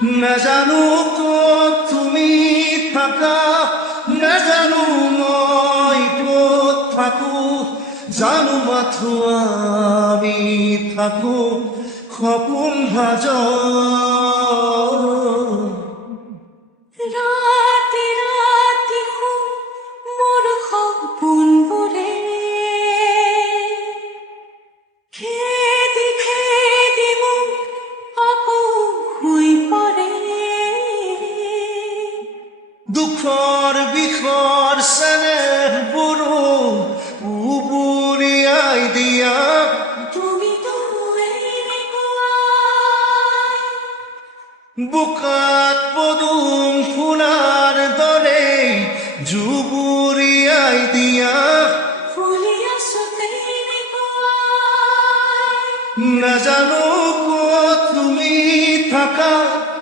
না জানো কত তুমি থাকা, না জানো মই ক'ত থাকো, জানো মাথো আমি থাকো সপোন ভাজ। ৰাতি ৰাতি মোৰ সপোনবোৰে খেদি খেদি মোক আকৌ শুই পৰে। দুখৰ বিষৰ চেনেহবোৰো উবুৰিয়াই দিয়া, তুমিতো এনেকুৱাই বোকাত পদুম ফুলাৰ দৰে জুবুৰিয়াই দিয়া। ফুলি আছো তেনেকুৱাই নাজানো ক'ত তুমি থাকা,